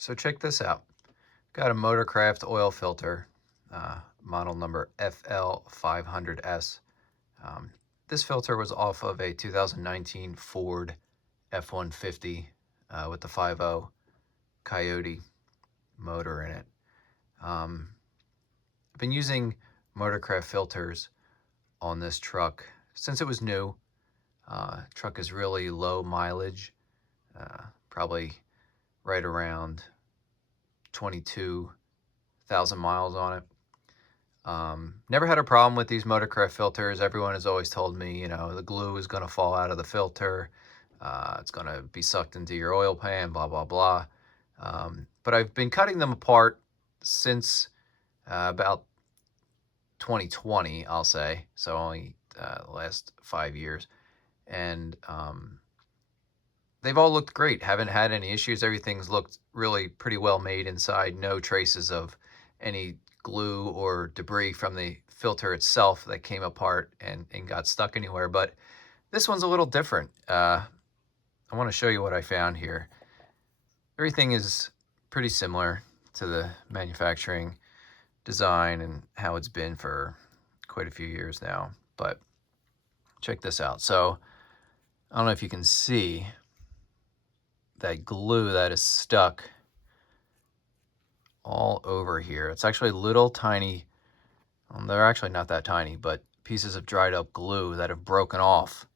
So check this out. Got a Motorcraft oil filter, model number FL500S. This filter was off of a 2019 Ford F-150 with the 5.0 Coyote motor in it. I've been using Motorcraft filters on this truck since it was new. Truck is really low mileage, probably right around 22,000 miles on it. Never had a problem with these Motorcraft filters. Everyone has always told me, the glue is going to fall out of the filter. It's going to be sucked into your oil pan, blah, blah, blah. But I've been cutting them apart since about 2020, I'll say. So only the last 5 years. And they've all looked great. Haven't had any issues. Everything's looked really pretty well made inside. No traces of any glue or debris from the filter itself that came apart and got stuck anywhere. But this one's a little different. I want to show you what I found here. Everything is pretty similar to the manufacturing design and how it's been for quite a few years now. But check this out. So I don't know if you can see that glue that is stuck all over here. It's actually little tiny, they're actually not that tiny, but pieces of dried up glue that have broken off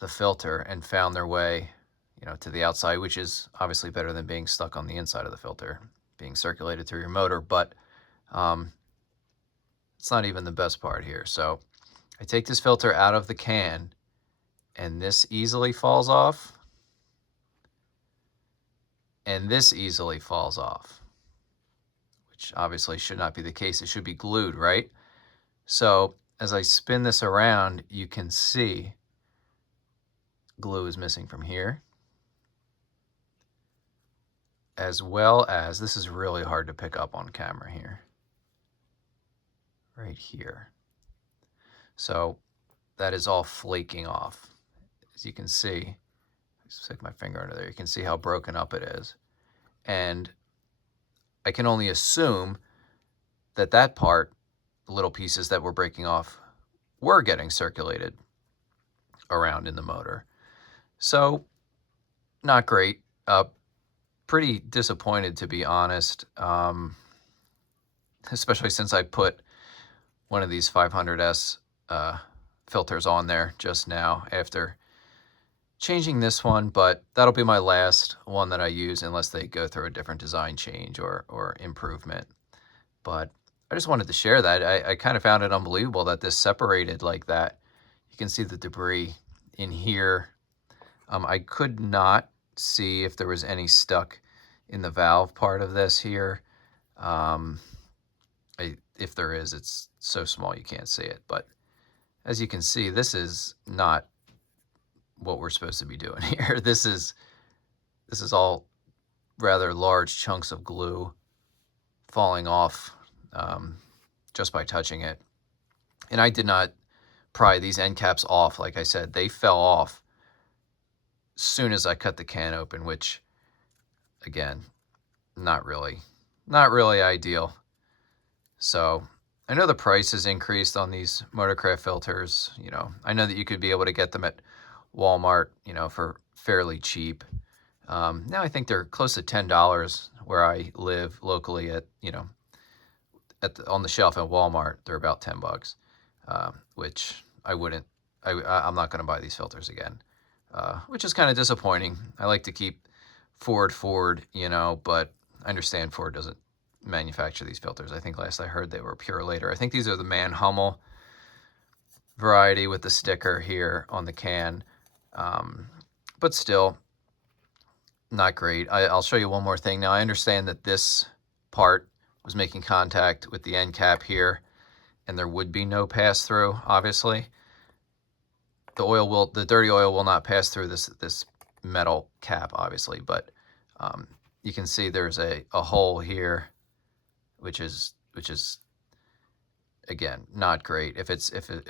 the filter and found their way, to the outside, which is obviously better than being stuck on the inside of the filter, being circulated through your motor. But it's not even the best part here. So I take this filter out of the can and this easily falls off. And this easily falls off, which obviously should not be the case. It should be glued, right? So as I spin this around, you can see glue is missing from here, as well as, this is really hard to pick up on camera here, right here. So that is all flaking off. As you can see, stick my finger under there, you can see how broken up it is. And I can only assume that that part, the little pieces that were breaking off, were getting circulated around in the motor. So not great. Pretty disappointed, to be honest, especially since I put one of these 500S filters on there just now after changing this one, but that'll be my last one that I use unless they go through a different design change or improvement. But I just wanted to share that. I kind of found it unbelievable that this separated like that. You can see the debris in here. I could not see if there was any stuck in the valve part of this here. If there is, it's so small you can't see it. But as you can see, this is not what we're supposed to be doing here. This is all rather large chunks of glue falling off just by touching it. And I did not pry these end caps off. Like I said, they fell off as soon as I cut the can open, which, again, not really ideal. So I know the price has increased on these Motorcraft filters. I know that you could be able to get them at Walmart, for fairly cheap. Now I think they're close to $10 where I live locally at, on the shelf at Walmart. They're about $10, which I'm not going to buy these filters again, which is kind of disappointing. I like to keep Ford, but I understand Ford doesn't manufacture these filters. I think last I heard they were Pure Later. I think these are the Man Hummel variety with the sticker here on the can. But still not great. I'll show you one more thing. Now I understand that this part was making contact with the end cap here and there would be no pass through. Obviously the dirty oil will not pass through this metal cap, obviously, but you can see there's a hole here, which is again not great. If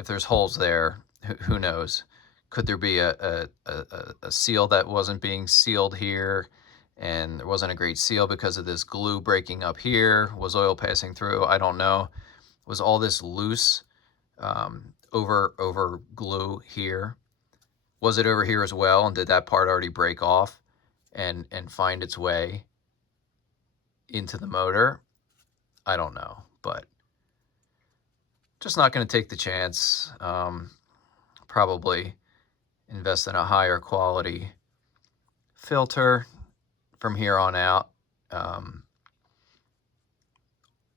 there's holes there, who knows? Could there be a seal that wasn't being sealed here and there wasn't a great seal because of this glue breaking up here. Was oil passing through? I don't know. Was all this loose over glue here? Was it over here as well? And did that part already break off and find its way into the motor? I don't know, but just not going to take the chance. Probably invest in a higher quality filter from here on out.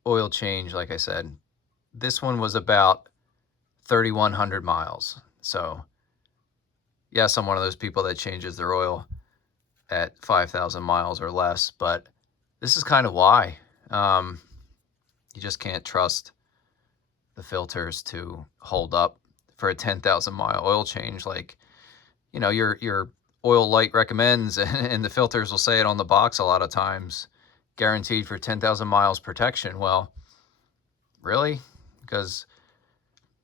Oil change, like I said, this one was about 3,100 miles. So yes, I'm one of those people that changes their oil at 5,000 miles or less, but this is kind of why. You just can't trust the filters to hold up for a 10,000 mile oil change. Like, you know, your oil light recommends, and the filters will say it on the box a lot of times, guaranteed for 10,000 miles protection. Well, really? Because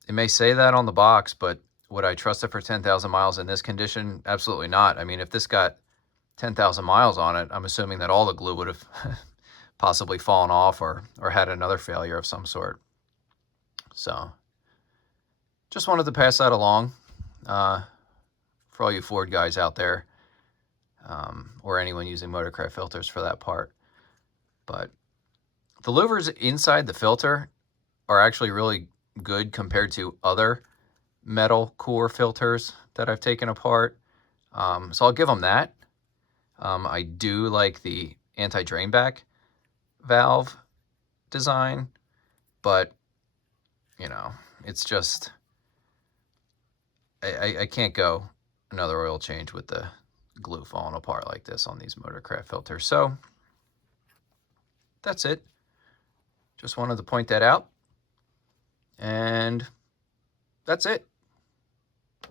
it may say that on the box, but would I trust it for 10,000 miles in this condition? Absolutely not. I mean, if this got 10,000 miles on it, I'm assuming that all the glue would have possibly fallen off or had another failure of some sort. So just wanted to pass that along for all you Ford guys out there, or anyone using Motorcraft filters for that part. But the louvers inside the filter are actually really good compared to other metal core filters that I've taken apart. So I'll give them that. I do like the anti-drain back valve design, but you know, it's just, I can't go another oil change with the glue falling apart like this on these Motorcraft filters. So that's it. Just wanted to point that out. And that's it.